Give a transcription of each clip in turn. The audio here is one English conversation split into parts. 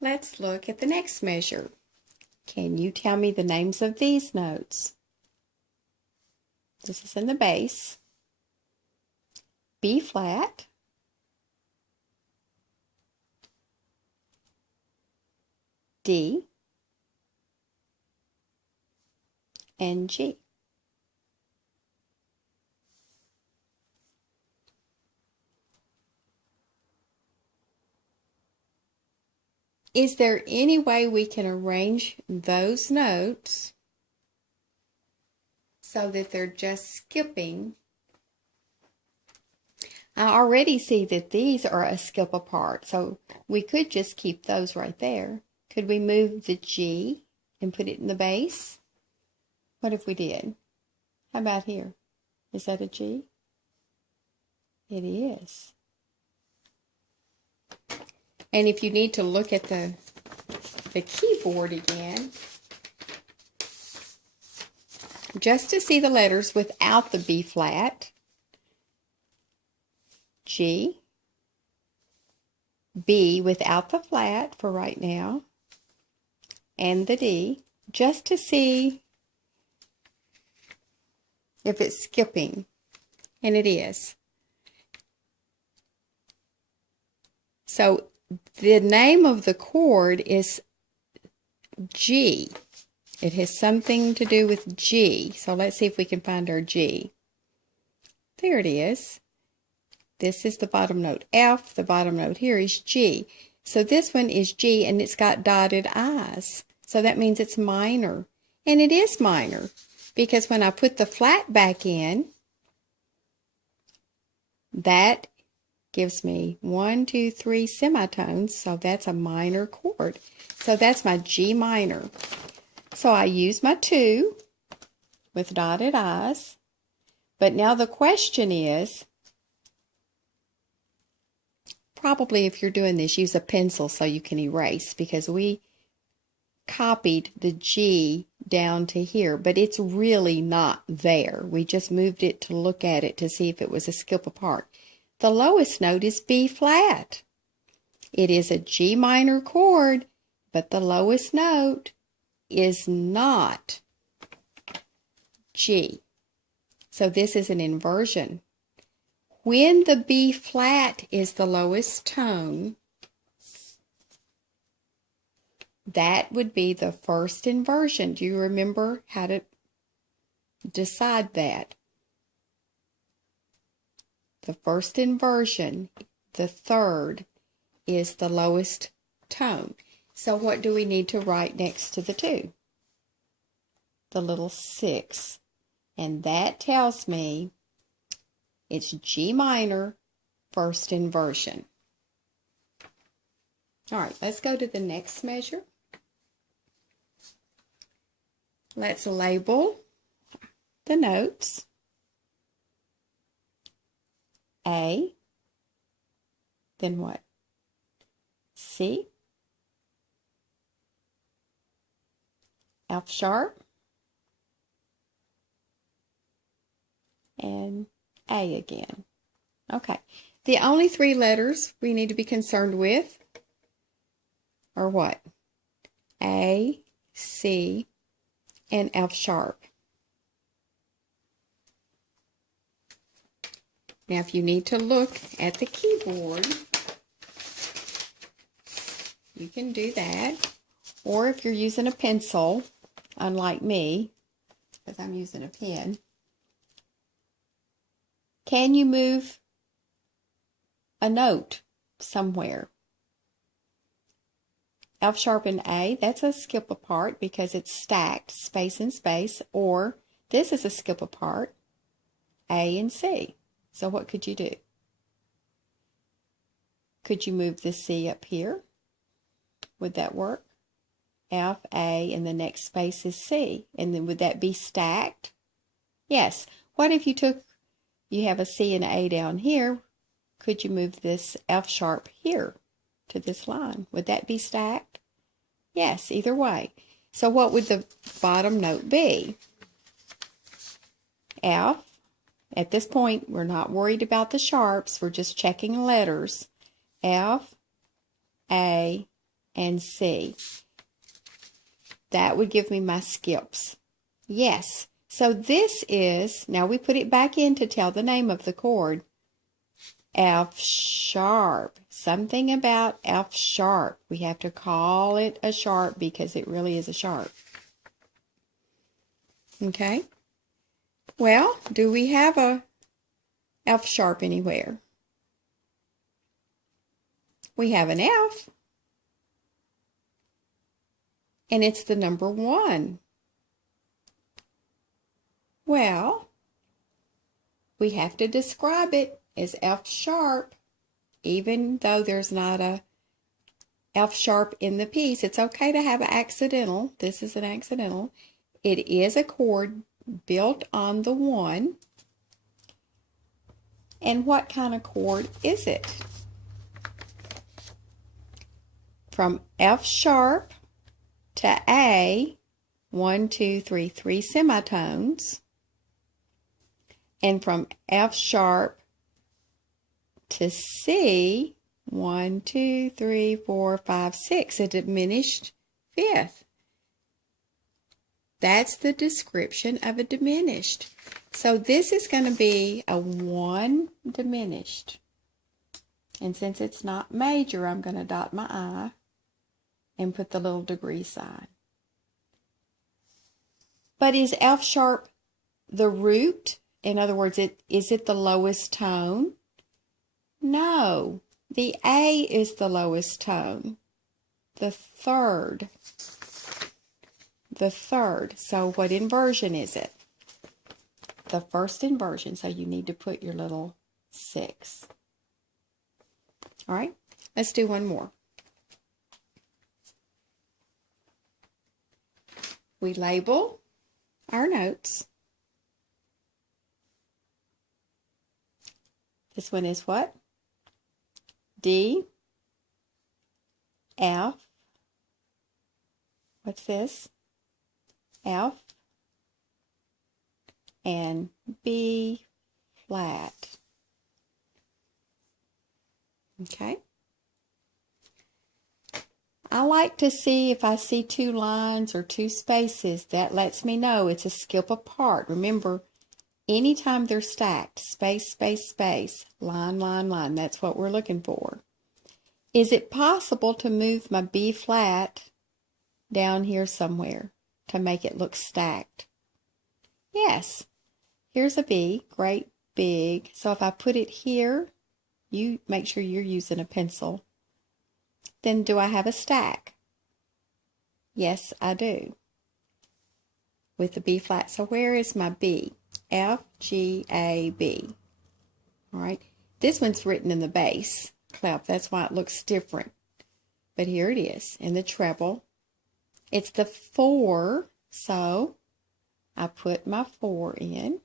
Let's look at the next measure. Can you tell me the names of these notes? This is in the bass. B flat, D, and G. Is there any way we can arrange those notes so that they're just skipping? I already see that these are a skip apart, so we could just keep those right there. Could we move the G and put it in the bass? What if we did? How about here? Is that a G? It is. And if you need to look at the keyboard again, just to see the letters without the B flat, G, B without the flat for right now, and the D, just to see if it's skipping, and it is. So the name of the chord is G. It has something to do with G. So let's see if we can find our G. There it is. This is the bottom note F. The bottom note here is G. So this one is G, and it's got dotted I's. So that means it's minor. And it is minor, because when I put the flat back in, that gives me 1, 2, 3 semitones, so that's a minor chord. So that's my G minor. So I use my 2 with dotted I's. But now the question is, probably if you're doing this, use a pencil so you can erase, because we copied the G down to here, but it's really not there. We just moved it to look at it to see if it was a skip apart. The lowest note is B flat. It is a G minor chord, but the lowest note is not G. So this is an inversion. When the B flat is the lowest tone, that would be the first inversion. Do you remember how to decide that? The first inversion, the third, is the lowest tone. So what do we need to write next to the 2? The little 6. And that tells me it's G minor, first inversion. All right, let's go to the next measure. Let's label the notes. A, then what? C, F sharp, and A again. Okay, the only 3 letters we need to be concerned with are what? A, C, and F sharp. Now, if you need to look at the keyboard, you can do that. Or if you're using a pencil, unlike me, because I'm using a pen, can you move a note somewhere? F sharp and A, that's a skip apart because it's stacked, space and space, or this is a skip apart, A and C. So what could you do? Could you move the C up here? Would that work? F, A, and the next space is C. And then would that be stacked? Yes. What if you have a C and A down here? Could you move this F sharp here to this line? Would that be stacked? Yes, either way. So what would the bottom note be? F. At this point, we're not worried about the sharps. We're just checking letters. F, A, and C. That would give me my skips. Yes. So this is, now we put it back in to tell the name of the chord. F sharp. Something about F sharp. We have to call it a sharp because it really is a sharp. Okay. Well, do we have a F sharp anywhere? We have an F. And it's the number 1. Well, we have to describe it as F sharp, even though there's not a F sharp in the piece. It's okay to have an accidental. This is an accidental. It is a chord built on the 1. And what kind of chord is it? From F sharp to A, 1, 2, 3, 3 semitones. And from F sharp to C, 1, 2, 3, 4, 5, 6, a diminished fifth. That's the description of a diminished. So this is going to be a 1 diminished. And since it's not major, I'm going to dot my I and put the little degree sign. But is F sharp the root? In other words, is it the lowest tone? No. The A is the lowest tone. The third. The third. So what inversion is it? The first inversion. So you need to put your little 6. All right. Let's do one more. We label our notes. This one is what? D, F, what's this? F, and B flat. Okay. I like to see if I see 2 lines or 2 spaces. That lets me know it's a skip apart. Remember, anytime they're stacked, space, space, space, line, line, line, that's what we're looking for. Is it possible to move my B flat down here somewhere to make it look stacked? Yes. Here's a B, great big. So if I put it here, you make sure you're using a pencil. Then do I have a stack? Yes, I do. With the B flat. So where is my B? F, G, A, B. All right. This one's written in the bass clef. That's why it looks different. But here it is in the treble. It's the 4. So I put my 4 in.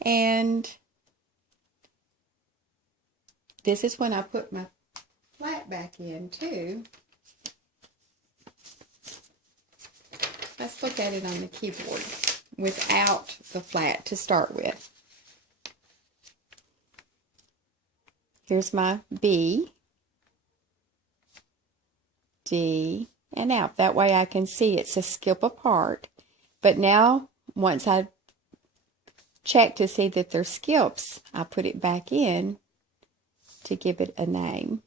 And this is when I put my flat back in too. Let's look at it on the keyboard without the flat to start with. Here's my B, D, and F. That way I can see it's a skip apart. But now, once I check to see that they're skips, I put it back in to give it a name.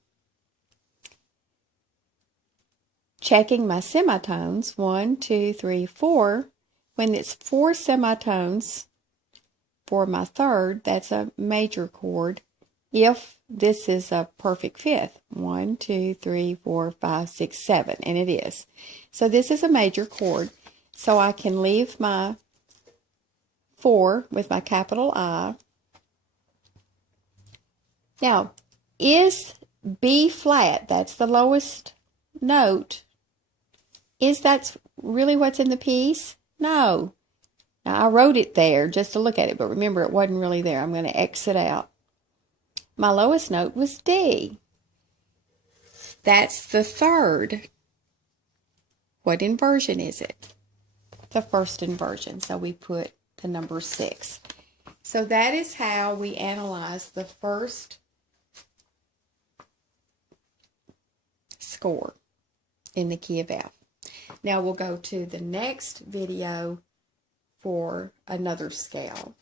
Checking my semitones, 1, 2, 3, 4. When it's 4 semitones for my third, that's a major chord. If this is a perfect fifth, 1, 2, 3, 4, 5, 6, 7, and it is. So this is a major chord. So I can leave my 4 with my capital I. Now, is B flat, that's the lowest note, is that really what's in the piece? No. Now, I wrote it there just to look at it, but remember it wasn't really there. I'm going to X it out. My lowest note was D. That's the third. What inversion is it? The first inversion. So we put the number 6. So that is how we analyze the first score in the key of F. Now we'll go to the next video for another scale.